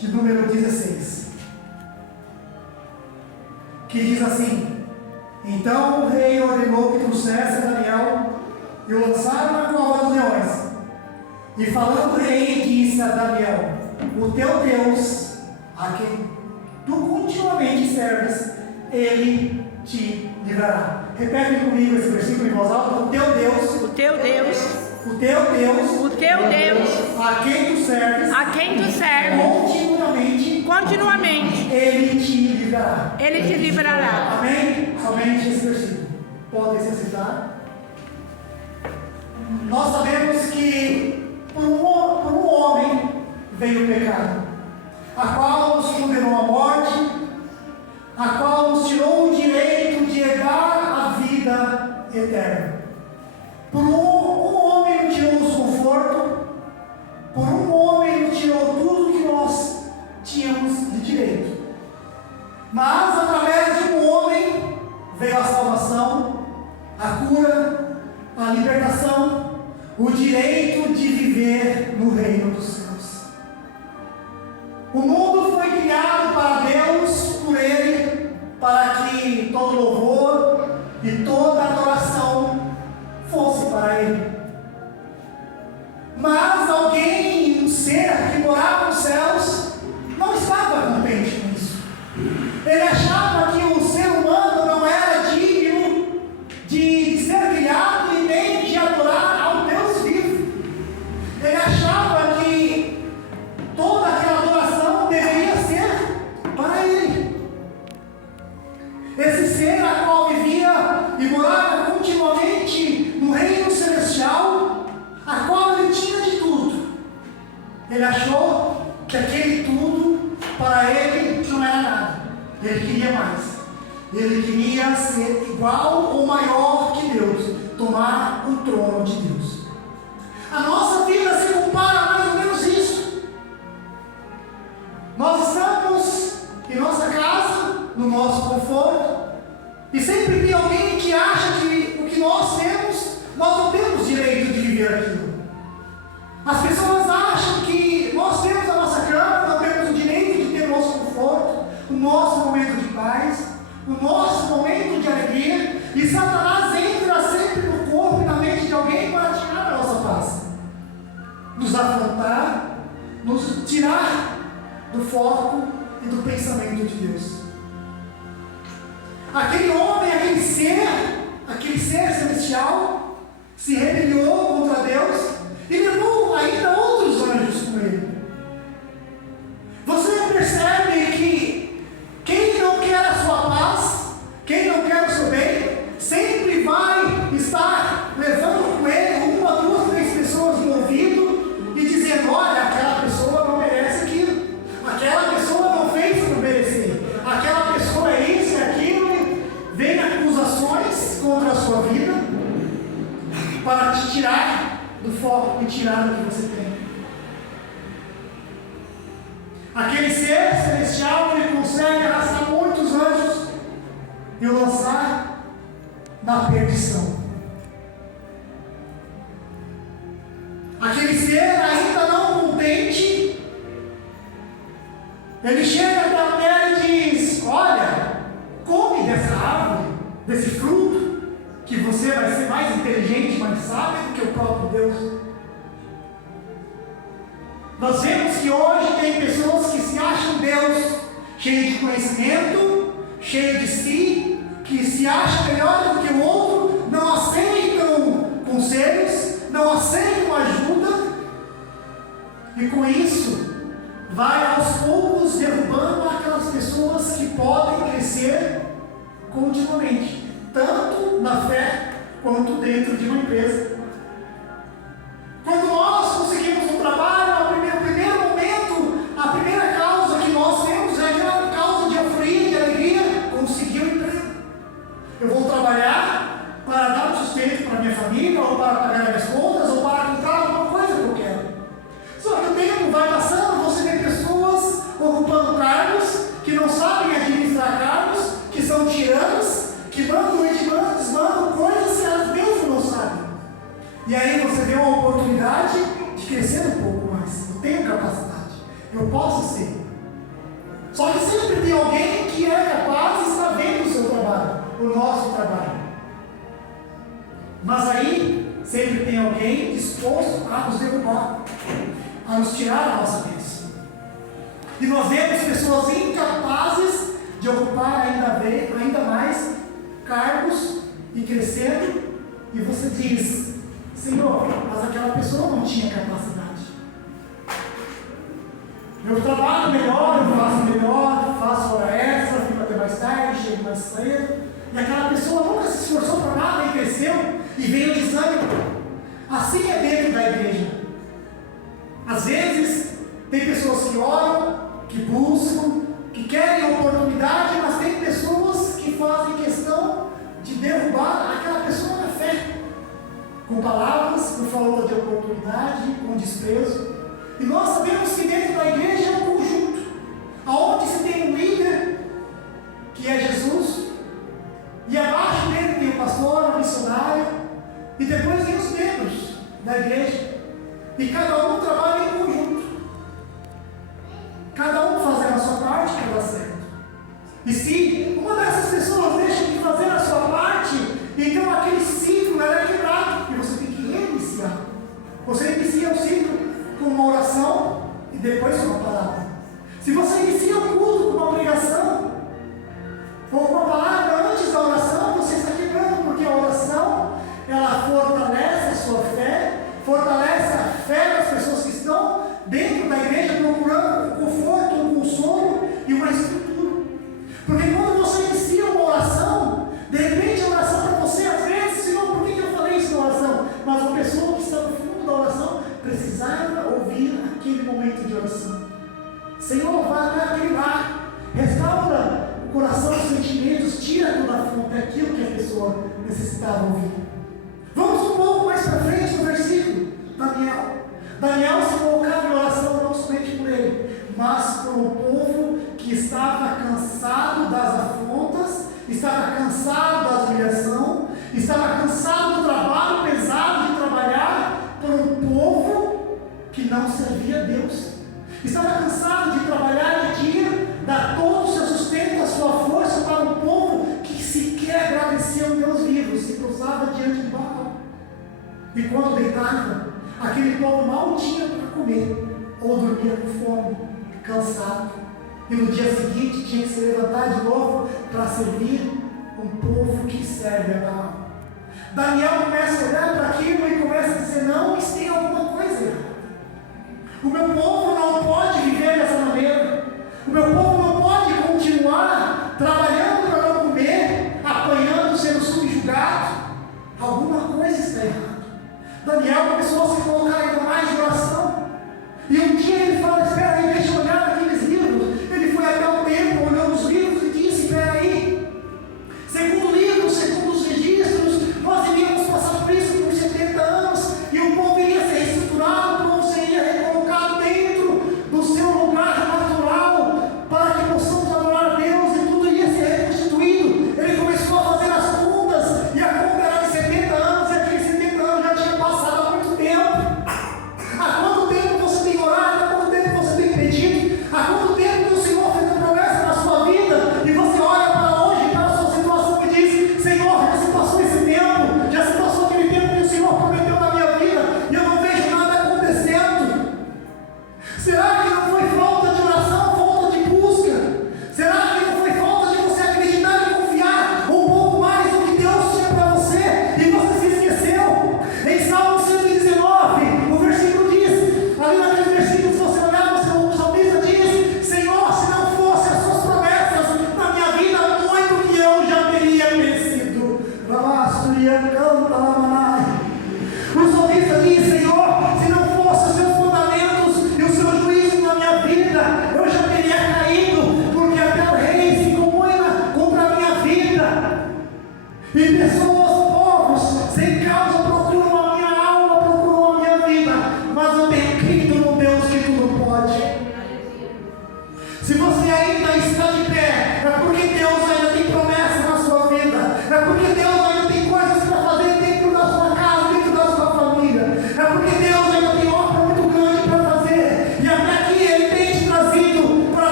de número 16, que diz assim: então o rei ordenou que trouxesse Daniel e o lançaram na cova dos leões. E falando o rei, disse a Daniel: o teu Deus, a quem tu continuamente serves, ele te livrará. Repete comigo esse versículo em voz alta: o teu Deus, O teu Deus, o teu Deus, o teu Deus, a quem tu serves, a quem tu serves, continuamente, ele te livrará. ele te livrará. Amém? Somente esse versículo. Podem se aceitar. Nós sabemos que por um homem veio o pecado, a qual nos condenou à morte, a qual nos tirou o direito de herdar a vida eterna. Por um homem nos tirou o desconforto, por um homem nos tirou tudo que nós tínhamos de direito. Mas através de um homem veio a salvação, a cura, a libertação, o direito de viver no reino dos céus. O mundo foi criado para Deus, por Ele, para que todo louvor e toda adoração fosse para Ele. Mas alguém, um ser que morava nos céus, não estava contente com isso. Ele achava que o ser humano não era digno de ser criado e nem de adorar ao Deus vivo. Ele achava que toda aquela adoração deveria ser para Ele. Esse ser a qual vivia e morava continuamente no reino celestial, a qual ele tinha de tudo. Ele achou que aquele tudo para ele não era nada. Ele queria mais. Ele queria ser igual ou maior que Deus, tomar o trono de Deus. A nossa vida se compara a mais ou menos isso. Nós estamos em nossa casa, no nosso conforto, e sempre tem alguém que acha que o que nós temos, nós não temos direito de viver aquilo. As pessoas acham que nós temos a nossa cama, não temos o direito de ter o nosso conforto, o nosso momento de paz, o nosso momento de alegria, e Satanás entra sempre no corpo e na mente de alguém para tirar a nossa paz, nos afrontar, nos tirar do foco e do pensamento de Deus. Aquele homem, aquele ser celestial, se rebelou contra Deus e levou ainda outros anjos com ele. Você percebe que quem não quer a sua paz, quem não quer o seu bem, sempre vai estar levando com ele uma, duas, três pessoas no ouvido e dizendo: olha, aquela pessoa não merece aquilo, aquela pessoa não fez por merecer, aquela pessoa é isso e aquilo. Vem acusações contra a sua vida para te tirar do foco e tirar o que você tem. Aquele ser celestial, ele consegue arrastar muitos anjos e o lançar na perdição. Aquele ser ainda não contente, ele chega até a terra e diz: olha, come dessa árvore, desse fruto, que você vai ser mais inteligente, mais sábio do que o próprio Deus. Nós vemos que hoje tem pessoas que se acham Deus, cheio de conhecimento, cheio de si, que se acham melhores do que o outro, não aceitam conselhos, não aceitam ajuda, e com isso vai aos poucos derrubando aquelas pessoas que podem crescer continuamente, tanto na fé quanto dentro de uma empresa. Quando nós conseguimos um trabalho, o primeiro momento, a primeira causa que nós temos é aquela causa de euforia, de alegria: conseguir um emprego. Eu vou trabalhar para dar um sustento para minha família, ou para pagar minhas contas, ou para comprar alguma coisa que eu quero. Só que o tempo vai passando, você vê pessoas ocupando cargos que não sabem administrar cargos, que são tiranos, que mandam e desmandam coisas que elas mesmas não sabem. E aí você vê uma oportunidade de crescer um pouco mais. Eu tenho capacidade, eu posso ser. Só que sempre tem alguém que é capaz e está vendo o seu trabalho, o nosso trabalho. Mas aí, sempre tem alguém disposto a nos derrubar, a nos tirar a nossa bênção. E nós vemos pessoas incapazes de ocupar ainda mais cargos e crescendo, e você diz: Senhor, mas aquela pessoa não tinha capacidade. Eu trabalho melhor, faço hora extra, fico até mais tarde, chego mais cedo, e aquela pessoa nunca se esforçou para nada e cresceu, e veio o desânimo. Assim é dentro da igreja. Às vezes, tem pessoas que oram, que buscam, que querem oportunidade, mas tem pessoas que fazem questão de derrubar aquela pessoa na fé, com palavras, com falta de oportunidade, com desprezo. E nós sabemos que dentro da igreja é um conjunto, aonde se tem um líder, que é Jesus, e abaixo dele tem o pastor, o missionário, e depois tem os membros da igreja, e cada um trabalha em conjunto, cada um fazendo a sua parte para dar certo. E se uma dessas pessoas deixa de fazer a sua parte, então aquele ciclo é quebrado, e você tem que reiniciar. Você inicia o ciclo com uma oração e depois com uma palavra. Se você inicia o culto com uma pregação ou com uma palavra antes da oração, você está quebrando, porque a oração, ela fortalece a sua fé, fortalece a fé das pessoas que estão dentro da igreja procurando um conforto, um consolo e uma estrutura. Porque quando você inicia uma oração, de repente a oração para você, às vezes, Senhor, por que eu falei isso na oração? Mas uma pessoa que está no fundo da oração precisava ouvir aquele momento de oração. Senhor, vai até aquele lar, restaura o coração, os sentimentos, tira toda a fonte, aquilo que a pessoa necessitava ouvir. Vamos um pouco mais para frente no versículo. Daniel se colocava em oração não somente por ele, mas por um povo que estava cansado das afrontas, estava cansado da humilhação, estava cansado do trabalho pesado de trabalhar por um povo que não servia a Deus. Estava cansado de trabalhar de dia, dar todo o seu sustento, a sua força para um povo que sequer agradecia ao Deus vivo, se cruzava diante de Baal. E quando deitava, aquele povo mal tinha para comer, ou dormia com fome, cansado. E no dia seguinte tinha que se levantar de novo para servir um povo que serve a Baal. Daniel começa a olhar para aquilo e começa a dizer: não, isso tem alguma coisa errada. O meu povo não pode viver dessa maneira. O meu povo não pode continuar trabalhando para não comer, apanhando, sendo subjugado. Alguma coisa está errada. Daniel começou a se colocar ainda mais de oração. E um dia ele fala: espera aí, deixa eu olhar naqueles livros. Ele foi até o templo, olhou os livros e disse: espera aí. Segundo o livro, segundo os registros, nós iríamos passar por isso por 70 anos. E o povo iria ser reestruturado, o povo seria recolocado dentro do seu lugar natural, para que possamos adorar a Deus, e tudo iria ser reconstituído. Ele começou a fazer as contas, e a conta era de 70 anos, e aqueles 70 anos já tinham passado há muito tempo.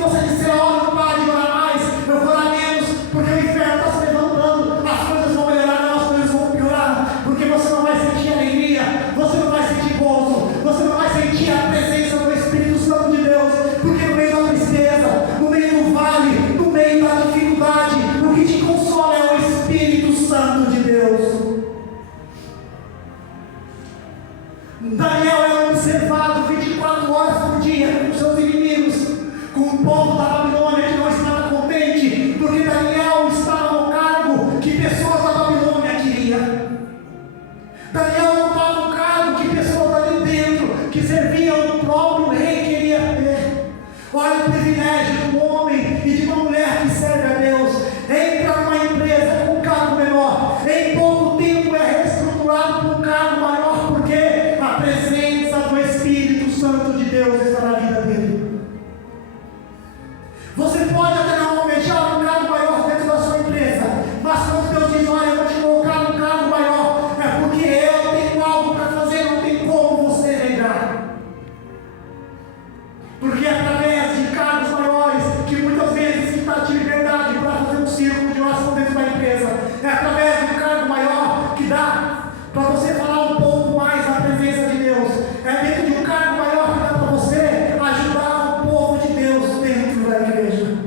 você disser, olha, não para de orar mais, eu vou orar menos, porque o inferno está se levantando, as coisas vão melhorar, não, as coisas vão piorar, porque você não vai sentir alegria, você não vai sentir gozo, você não vai sentir a presença do Espírito Santo de Deus, porque no meio da tristeza, no meio do vale, no meio da dificuldade, o que te consola é o Espírito Santo de Deus. Daniel era observado 24 horas por dia por seus inimigos, com o povo da Babilônia que não estava contente, porque Daniel estava no cargo que pessoas da Babilônia queriam. Daniel ocupava um cargo que pessoas ali dentro, que serviam o próprio rei, queriam ter. Olha o privilégio de um homem e de uma mulher que serve a Deus. Entra numa empresa com um cargo menor, em pouco tempo é reestruturado para um cargo maior, porque a presença do Espírito Santo de Deus está na vida dele. Você pode até não almejar um cargo maior dentro da sua empresa, mas quando Deus diz, olha, eu vou te colocar num cargo maior, é porque eu tenho algo para fazer, não tem como você negar. Porque através de cargos maiores, que muitas vezes que dá de liberdade para fazer um círculo de oração dentro da empresa, é através de um cargo maior que dá para você falar um pouco mais da presença de Deus, é dentro de um cargo maior que dá para você ajudar o povo de Deus dentro da igreja.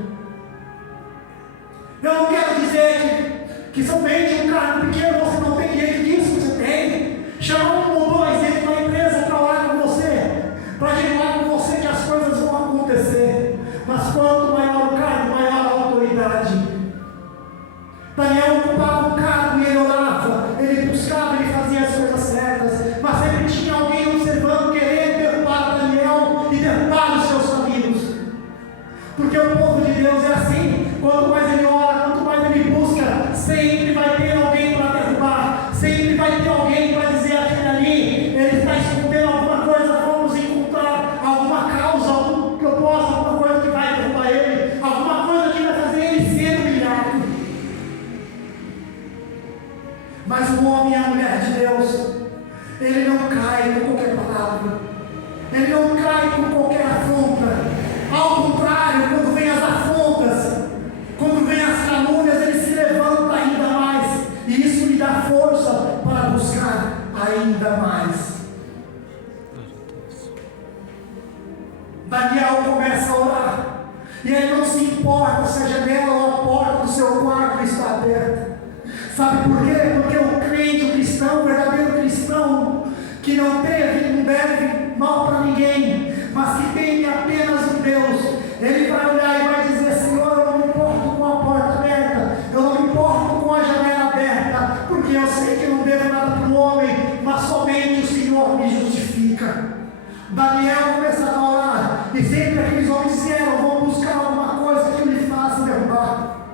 Eu não quero dizer que somente um cargo pequeno você não tem direito disso, você tem. Chama um ou dois dentro da empresa para orar com você, para gerar com você que as coisas vão acontecer. Mas quanto maior o cargo, maior a autoridade. Daniel ocupava um cargo e ele orava, ele buscava, ele fazia as coisas certas, mas sempre tinha alguém observando, querendo derrubar Daniel e derrubar os seus caminhos. Porque o povo de Deus é assim, quanto mais ele ora, quanto mais ele busca, sempre vai ter alguém para derrubar, sempre vai ter alguém para dizer aquele ali, ele está escondendo alguma coisa, vamos encontrar alguma causa, algum propósito, alguma coisa que vai derrubar ele, alguma coisa que vai fazer ele ser humilhado. Mas o homem e a mulher de Deus, ele não cai com qualquer palavra, ele não cai com qualquer afronta. Ao contrário, quando vem as afrontas, quando vem as calúnias, ele se levanta ainda mais, e isso lhe dá força para buscar ainda mais. Daniel começa a orar, e ele não se importa se a janela ou a porta do seu quarto está aberta. Sabe por quê? Porque o crente, o cristão, o verdadeiro cristão, que não deve mal para ninguém, mas que tem apenas um Deus, ele vai olhar e vai dizer, Senhor, eu não me importo com a porta aberta, eu não me importo com a janela aberta, porque eu sei que eu não devo nada para o homem, mas somente o Senhor me justifica. Daniel começava a orar, e sempre aqueles homens disseram, vão buscar alguma coisa que lhe faça derrubar,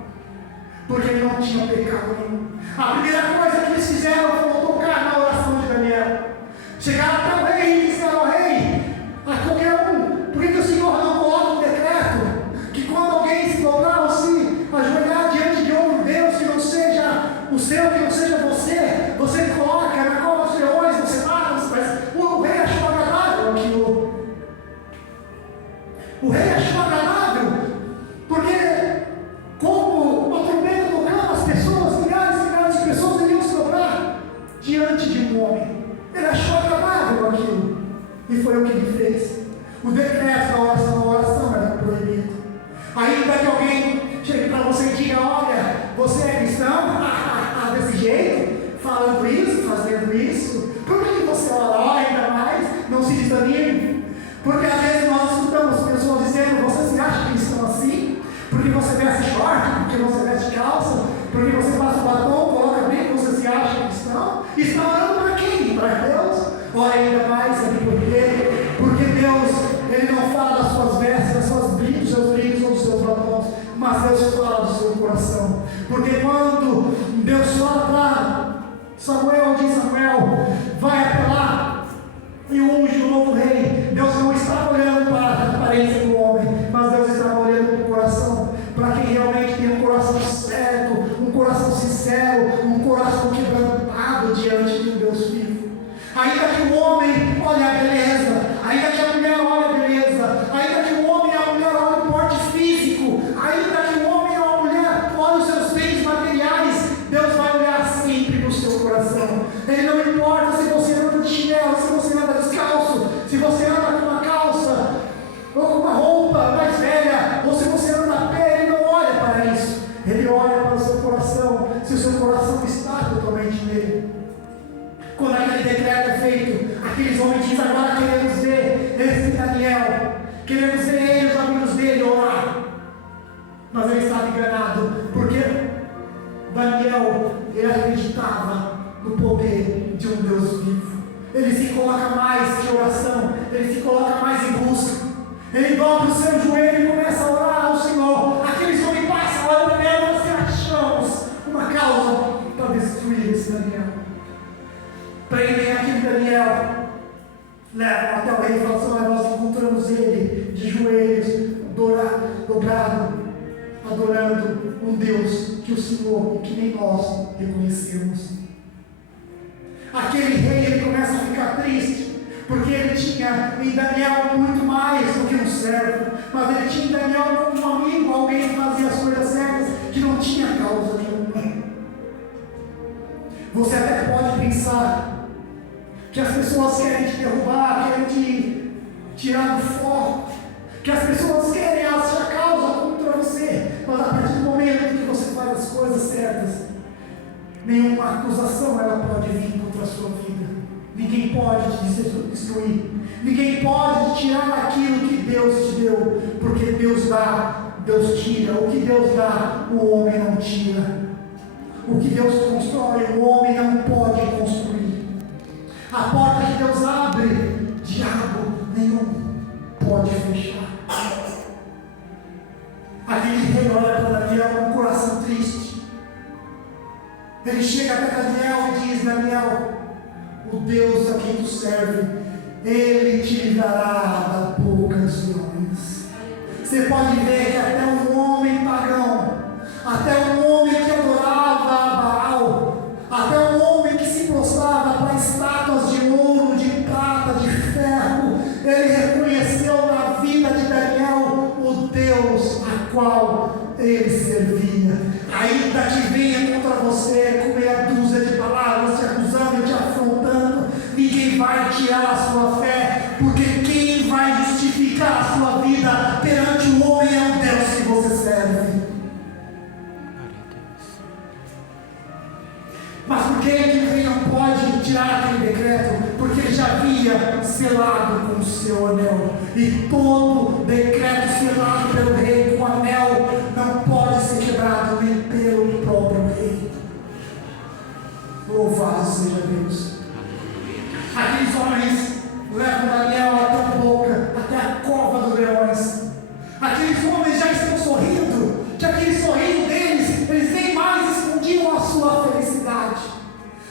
porque ele não tinha pecado nenhum. A primeira coisa que eles fizeram foi tocar na oração de Daniel. Chegaram até o rei e disseram, rei, a qualquer um, por que o Senhor não coloca um decreto que quando alguém se dobrar ou se ajoelhar diante de outro Deus que não seja o seu, que não seja você, você coloca na cova dos leões, você mata, mas o rei achou agradável aquilo. O rei achou agradável, porque como uma trombeta tocando, as pessoas, milhares e milhares de pessoas iriam se dobrar diante de um homem. Ele achou agradável aquilo, e foi o que ele fez. O decreto da oração era proibido. Ainda que alguém chegue para você e diga, olha, você é cristão? Desse jeito, falando isso, fazendo isso, por que você ora ainda mais? Não se desanime, porque às vezes nós escutamos pessoas dizendo, você se acha cristão assim? Porque você veste short, porque você veste calça, porque você passa o batom, coloca bem, você se acha cristão? Está orando para quem? Para Deus? Ora ainda mais, sabe por quê? Porque Deus, Ele não fala das suas vestes, dos seus brincos ou dos seus batons, mas Deus fala do seu coração. Porque quando Deus fala para Samuel, diz Samuel, vai até lá e unge o novo rei, Deus não estava olhando para a aparência do homem, mas Deus estava olhando para o coração, para quem realmente tem um coração certo, um coração sincero, um coração quebrantado diante de um Deus vivo. Ainda que o homem olhe a beleza, ainda que a mulher olhe a beleza, ainda que o homem e a mulher olhem o porte físico Daniel, ele acreditava no poder de um Deus vivo. Ele se coloca mais de oração, ele se coloca mais em busca. Ele dobra o seu joelho e começa a orar ao Senhor. Aqueles homens passam lá no Daniel, nós achamos uma causa para destruir esse Daniel. Prendem aquele Daniel, levam até o rei e falam assim: nós encontramos ele de joelhos, dobrado, adorando um Deus que o Senhor, que nem nós reconhecemos. Aquele rei, ele começa a ficar triste, porque ele tinha em Daniel muito mais do que um servo, mas ele tinha em Daniel um amigo, alguém que fazia as coisas certas, que não tinha causa nenhuma. Você até pode pensar que as pessoas querem te derrubar, querem te tirar do foco, que as pessoas querem achar causa contra você, mas a partir do momento que você faz as coisas certas, nenhuma acusação ela pode vir contra a sua vida. Ninguém pode te destruir, ninguém pode te tirar aquilo que Deus te deu, porque Deus dá, Deus tira. O que Deus dá, o homem não tira. O que Deus constrói, o homem não pode construir. A porta que Deus abre, diabo nenhum pode fechar. Aquele rei olha para Daniel com um coração triste. Ele chega até Daniel e diz: Daniel, o Deus a quem tu serve, Ele te livrará da boca dos leões. Você pode ver que até um homem pagão, até um homem que adorava a Baal, até um homem que se prostrava para estátuas de ouro, de prata, de ferro, ele reconheceu na vida de Daniel o Deus a qual ele servia. Ainda que venha contra você com meia dúzia de palavras, te acusando e te afrontando, ninguém vai tirar a sua fé, porque quem vai justificar a sua vida perante o homem é o Deus que você serve. Mas por que ele não pode tirar aquele decreto? Porque ele já havia selado com o seu anel, e todo decreto selado pelo rei com o anel não pode ser quebrado nem pelo próprio rei. Louvado seja Deus. Aqueles homens levam Daniel até a boca, até a cova dos leões. Aqueles homens já estão sorrindo, que aquele sorriso deles, eles nem mais escondiam a sua felicidade.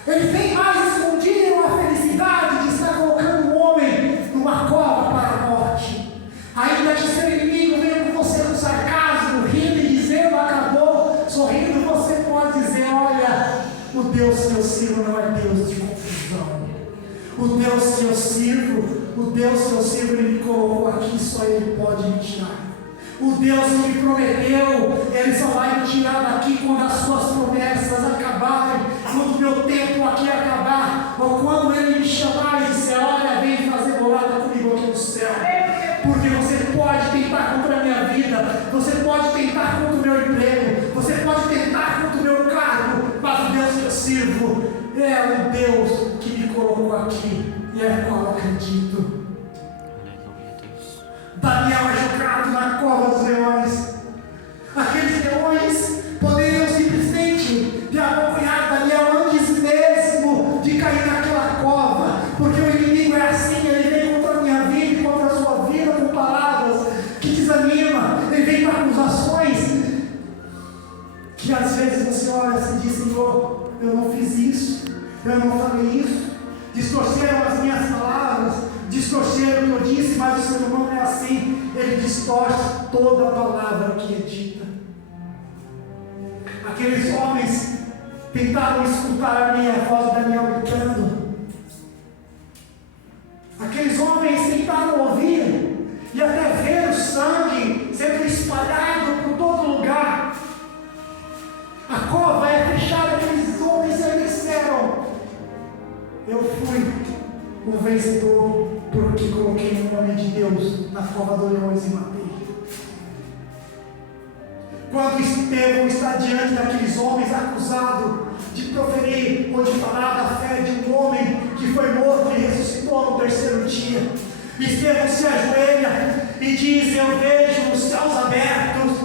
Eles nem mais escondiam a felicidade de estar colocando um homem numa cova para a morte. Ainda que seu inimigo venha com você com sarcasmo, rindo e dizendo acabou, sorrindo, você pode dizer: olha, o Deus que eu sirvo não é Deus de confusão. O Deus que eu sirvo, Ele me colocou aqui, só Ele pode me tirar. O Deus que me prometeu, Ele só vai me tirar daqui quando as suas promessas acabarem, quando o meu tempo aqui acabar, ou quando Ele me chamar e disser: olha, vem fazer morada comigo aqui no céu. Porque você pode tentar contra a minha vida, você pode tentar contra o meu emprego, você pode tentar contra o meu cargo, mas o Deus que eu sirvo é o Deus que me colocou aqui e é qual eu acredito. Daniel é jogado na cova dos leões. Aqueles leões poderiam simplesmente ter acompanhado Daniel antes mesmo de cair naquela cova, porque o inimigo é assim, ele vem contra a minha vida e contra a sua vida com palavras que desanima, ele vem com acusações que às vezes você olha assim e diz: Senhor, eu não fiz isso, eu não falei isso, distorceram as minhas palavras, distorceram o que eu disse, mas o ser humano é assim, ele distorce toda a palavra que é dita. Aqueles homens tentaram escutar a voz de Daniel gritando. Aqueles homens tentaram ouvir e até ver o sangue sendo espalhado por todo lugar. A cova é fechada, aqueles homens já disseram: eu fui o vencedor, porque coloquei o nome de Deus na cova dos leões e matei. Quando Estevão está diante daqueles homens acusado de proferir ou de falar da fé de um homem que foi morto e ressuscitou no terceiro dia, Estevão se ajoelha e diz: eu vejo os céus abertos,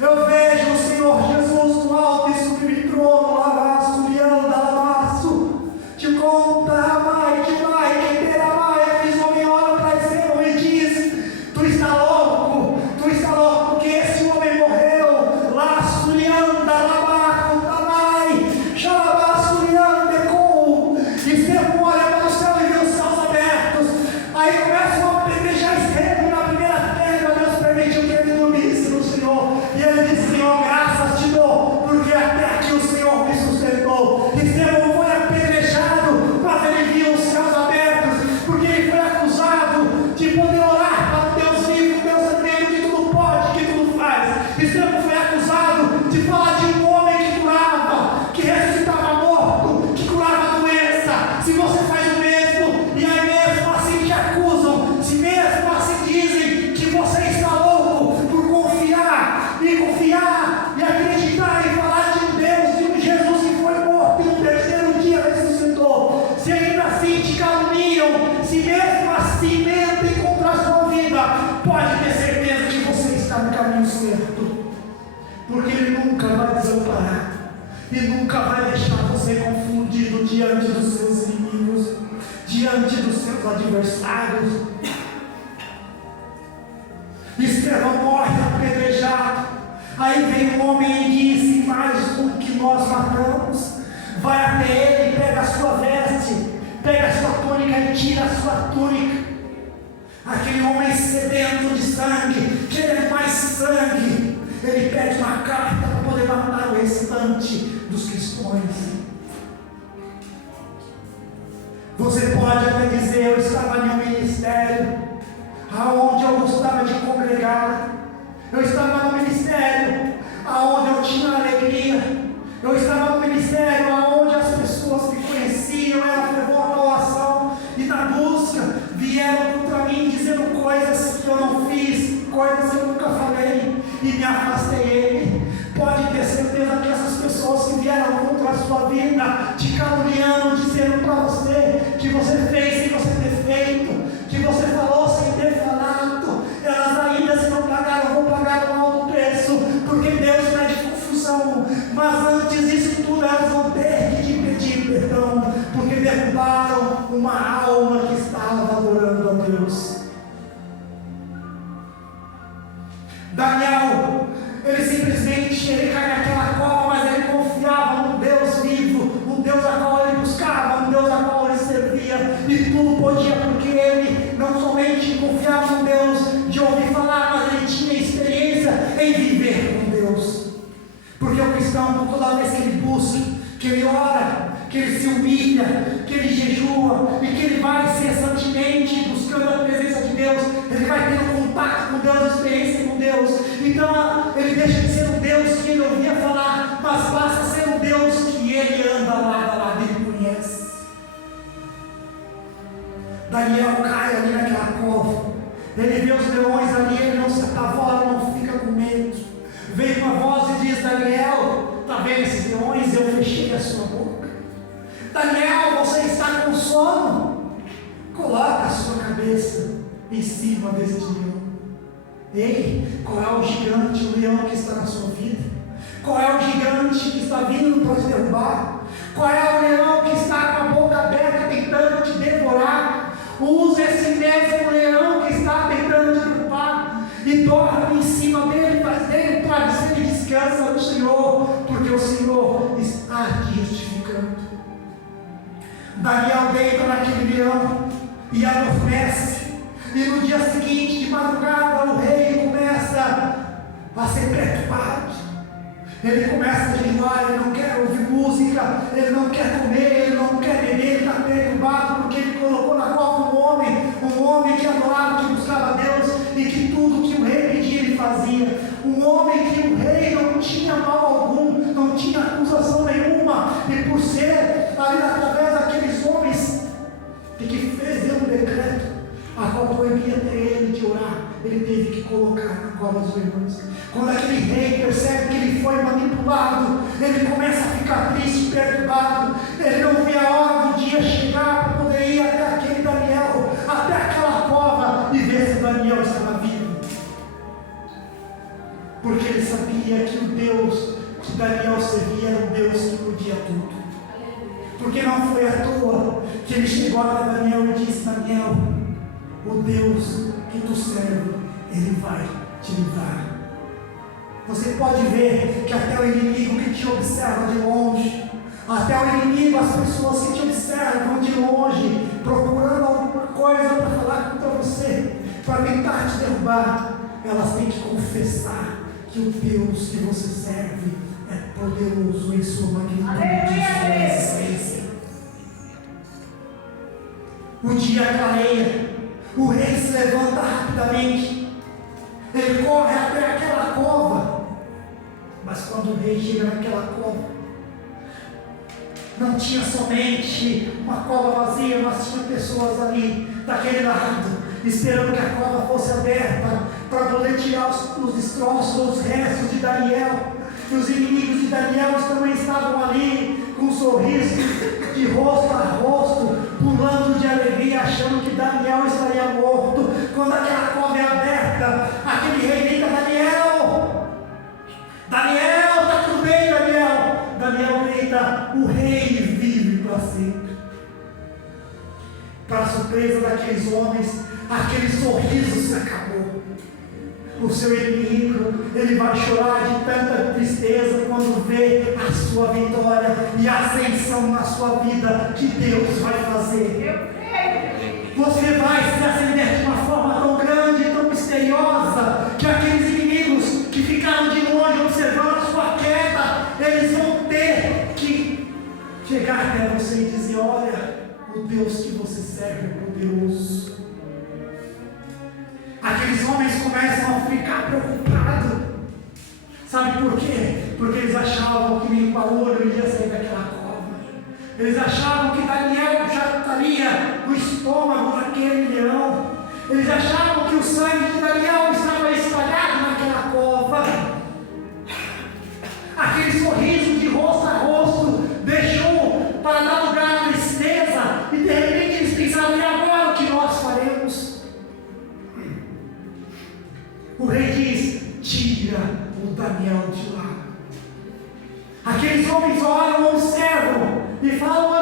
eu vejo o Senhor Jesus no alto e sublime trono. porque Ele nunca vai desamparar e nunca vai deixar você confundido diante dos seus inimigos, diante dos seus adversários. Estevão morre apedrejado. Aí vem um homem e disse: mais um que nós matamos. Vai até ele, pega a sua veste, pega a sua túnica e tira a sua túnica. Aquele homem sedento de sangue, querendo mais sangue, ele pede uma carta para poder matar o restante dos cristãos. Você pode até dizer: eu estava em um ministério aonde eu gostava de congregar, eu estava no ministério aonde eu tinha alegria, eu estava no ministério aonde as pessoas me conheciam, era fervor na oração e na busca, vieram contra mim dizendo coisas que eu não fiz, coisas que eu nunca falei, e me afastei. Pode ter certeza que essas pessoas que vieram contra a sua vida, te caluniando, dizendo para você que você fez sem você ter feito, que você falou sem ter falado, elas ainda se não pagaram, vão pagar um alto preço, porque Deus não é de confusão. Mas antes disso tudo, elas vão ter que te pedir perdão, porque derrubaram uma alma que estava adorando a Deus. Daniel, ele simplesmente cai naquela cova, mas ele confiava num Deus vivo, num Deus a qual ele buscava, num Deus a qual ele servia, e tudo podia, porque ele não somente confiava num Deus de ouvir falar, mas ele tinha experiência em viver com Deus. Porque o cristão, toda vez que ele busca, que ele ora, que ele se humilha, que ele jejua e que ele vai incessantemente buscando a presença de Deus, ele vai tendo contato com Deus, experiência com Deus. Então ele deixa de ser um Deus que ele ouvia falar, mas passa a ser um Deus que ele anda lá dele conhece. Daniel cai ali naquela cova, ele vê os leões ali, ele não se apavora, não fica com medo. Vem uma voz e diz: Daniel, está vendo esses leões? Eu fechei a sua boca. Daniel, você está com sono? Coloca a sua cabeça em cima desse leão. Ei, qual é o gigante, o leão que está na sua vida? Qual é o gigante que está vindo para te derrubar? Qual é o leão que está com a boca aberta tentando te devorar? Use esse mesmo leão que está tentando te derrubar e dorme em cima dele, faz dele travesseiro e descansa no Senhor, porque o Senhor está te justificando. Daniel deita naquele leão e adormece, e no dia seguinte, de madrugada, o rei começa a ser perturbado. Ele começa a jejuar, ele não quer ouvir música, ele não quer comer, ele não quer beber, ele está perturbado porque ele colocou na cova um homem que adorava, que buscava Deus e que tudo que o rei pedia ele fazia. Um homem que o rei não tinha mal algum, não tinha acusação nenhuma, e por ser ali através daqueles homens que fez um decreto a qual proibia até ele de orar, ele teve que colocar na cova dos leões. Quando aquele rei percebe que ele foi manipulado, ele começa a ficar triste, perturbado. Ele não vê a hora do dia chegar para poder ir até aquele Daniel, até aquela cova, e ver se Daniel estava vivo. Porque ele sabia que o Deus que Daniel servia era um Deus que podia tudo. Porque não foi à toa que ele chegou até Daniel e disse: Daniel, o Deus que tu serve, ele vai te livrar. Você pode ver que até o inimigo que te observa de longe, até o inimigo, as pessoas que te observam de longe, procurando alguma coisa para falar contra você, para tentar te derrubar, elas têm que confessar que o Deus que você serve é poderoso em sua magnitude, em sua essência. O dia clareia, o rei se levanta rapidamente, ele corre até aquela cova. Mas quando o rei chega naquela cova, não tinha somente uma cova vazia, mas tinha pessoas ali, daquele lado, esperando que a cova fosse aberta, para poder tirar os destroços, os restos de Daniel. E os inimigos de Daniel também estavam ali, com um sorriso de rosto a rosto, pulando de alegria, achando que Daniel estaria morto. Quando aquela cova é aberta, aquele rei grita: Daniel, Daniel, está tudo bem, Daniel? Daniel grita: o rei vive para sempre. Para surpresa daqueles homens, aquele sorriso se acabou. O seu inimigo, ele vai chorar de tanta tristeza quando vê a sua vitória e a ascensão na sua vida que Deus vai fazer. Você vai se acender de uma forma tão grande, tão misteriosa, que aqueles inimigos que ficaram de longe observando a sua queda, eles vão ter que chegar até você e dizer: olha, o Deus que você serve é poderoso. Aqueles homens começam a ficar preocupados. Sabe por quê? Porque eles achavam que nem Paulo ia sair daquela cova. Eles achavam que Daniel já estaria no estômago daquele leão. Eles achavam que o sangue de Daniel estava espalhado naquela cova. Aquele sorriso de rosto a rosto deixou para dar lugar à tristeza. E de repente eles pensaram: e agora o que nós faremos? O rei diz: tira o Daniel de lá. Aqueles homens olham, observam e falam: